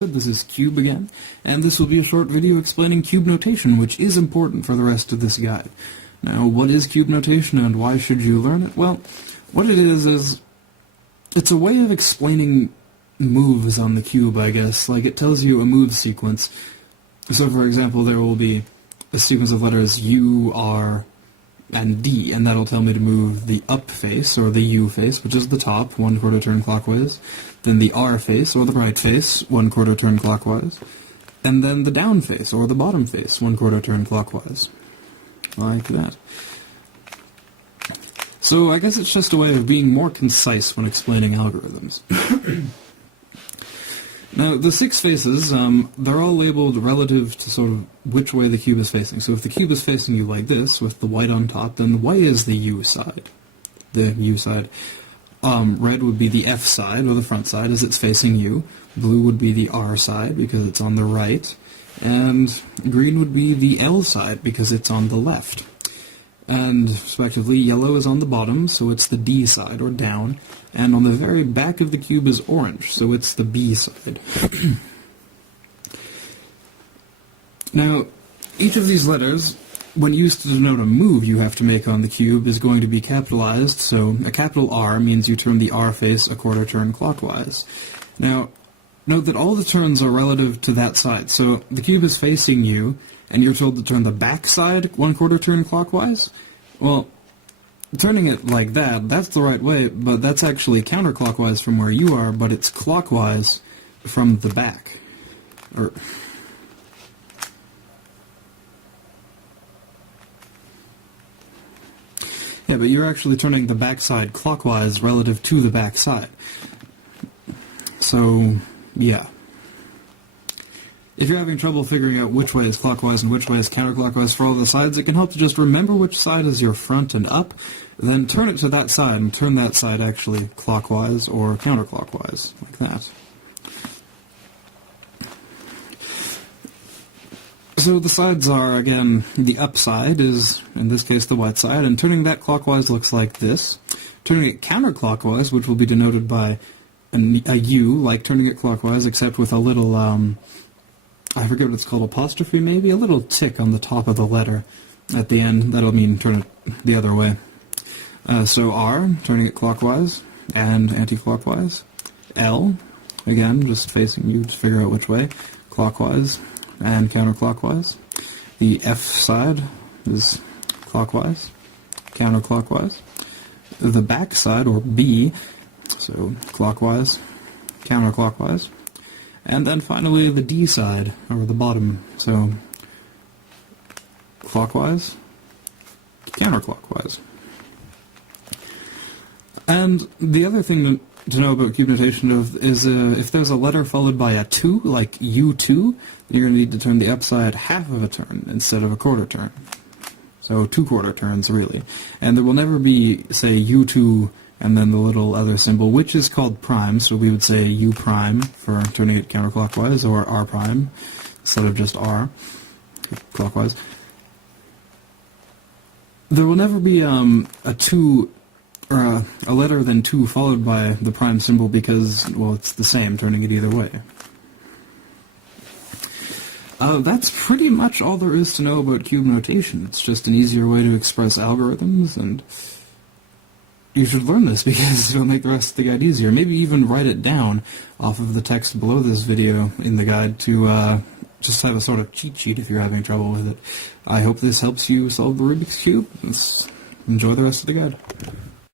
This is Cube again, and this will be a short video explaining cube notation, which is important for the rest of this guide. Now, what is cube notation and why should you learn it? Well, what it is it's a way of explaining moves on the cube, I guess. Like, it tells you a move sequence. So, for example, there will be a sequence of letters U, R, and D, and that'll tell me to move the up face, or the U face, which is the top, 1/4 turn clockwise, then the R face, or the right face, 1/4 turn clockwise, and then the down face, or the bottom face, 1/4 turn clockwise. Like that. So I guess it's just a way of being more concise when explaining algorithms. Now, the 6 faces, they're all labeled relative to sort of which way the cube is facing. So if the cube is facing you like this, with the white on top, then white is the U side. The U side. Red would be the F side, or the front side, as it's facing you. Blue would be the R side, because it's on the right. And green would be the L side, because it's on the left. And, respectively, yellow is on the bottom, so it's the D side, or down. And on the very back of the cube is orange, so it's the B side. Now, each of these letters, when used to denote a move you have to make on the cube, is going to be capitalized, so a capital R means you turn the R face a 1/4 turn clockwise. Now, note that all the turns are relative to that side, so the cube is facing you, and you're told to turn the back side 1/4 turn clockwise. Well, turning it like that, that's the right way, but that's actually counterclockwise from where you are, but it's clockwise from the back. Yeah, but you're actually turning the back side clockwise relative to the back side. So, yeah. If you're having trouble figuring out which way is clockwise and which way is counterclockwise for all the sides, it can help to just remember which side is your front and up, then turn it to that side, and turn that side actually clockwise or counterclockwise, like that. So the sides are, again, the up side is, in this case, the white side, and turning that clockwise looks like this. Turning it counterclockwise, which will be denoted by a U, like turning it clockwise, except with a little, I forget what it's called, apostrophe maybe? A little tick on the top of the letter at the end. That'll mean turn it the other way. So R, turning it clockwise and anti-clockwise. L, again, just facing you to figure out which way, clockwise and counterclockwise. The F side is clockwise, counterclockwise. The back side, or B, so clockwise, counterclockwise. And then finally the D side, or the bottom, so clockwise, counterclockwise. And the other thing to know about cube notation is if there's a letter followed by a 2, like U2, then you're going to need to turn the up side half of a turn instead of a 1/4 turn. So 2/4 turns, really. And there will never be, say, U2 and then the little other symbol, which is called prime, so we would say U prime for turning it counterclockwise, or R prime, instead of just R, clockwise. There will never be a 2, or a letter then 2 followed by the prime symbol because, well, it's the same, turning it either way. That's pretty much all there is to know about cube notation. It's just an easier way to express algorithms, and you should learn this because it'll make the rest of the guide easier. Maybe even write it down off of the text below this video in the guide to just have a sort of cheat sheet if you're having trouble with it. I hope this helps you solve the Rubik's Cube. Let's enjoy the rest of the guide.